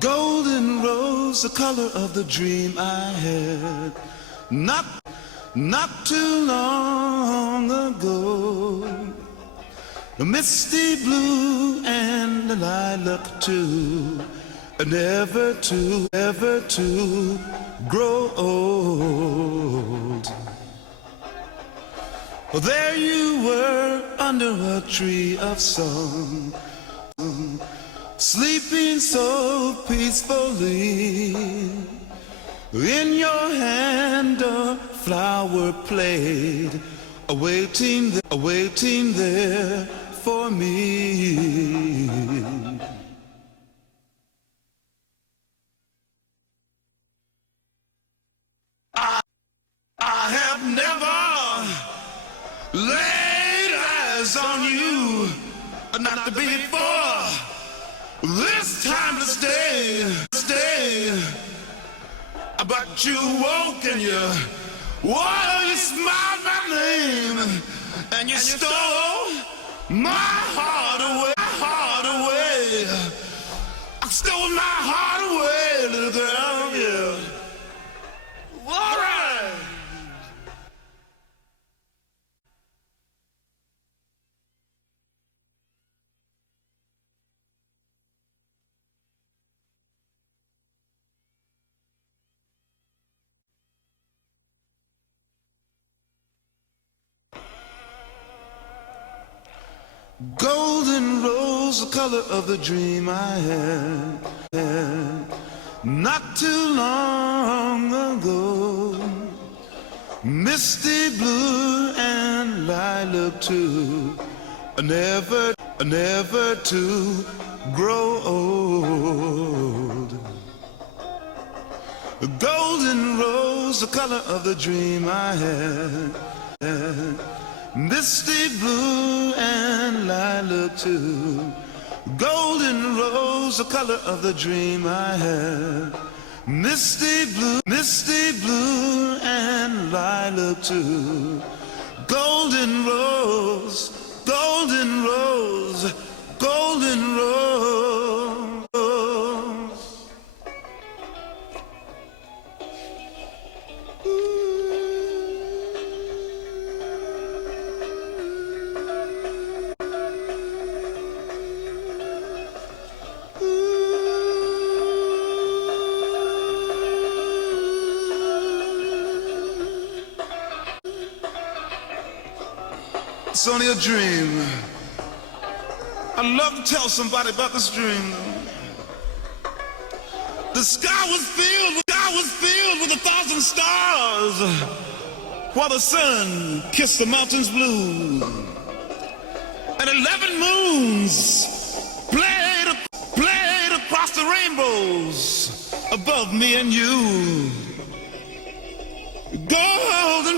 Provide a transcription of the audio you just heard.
Golden rose, the color of the dream I had not too long ago. The misty blue and the lilac too, never to grow old. Well, there you were under a tree of song, sleeping so peacefully. In your hand a flower played, awaiting there for me. I have never laid eyes on you, not to be before. This time to stay. But you woke and you smiled my name, and you stole my heart away. I stole my heart away, little girl, yeah. All right. Golden rose, the color of the dream I had not too long ago. Misty blue and lilac too, never to grow old. Golden rose, the color of the dream I had. Misty blue and lilac too. Golden rose, the color of the dream I had. Misty blue and lilac too. Golden rose, golden rose, golden rose. It's only a dream. I'd love to tell somebody about this dream. The sky was filled with 1,000 stars, while the sun kissed the mountains blue, and 11 moons played across the rainbows above me and you. Golden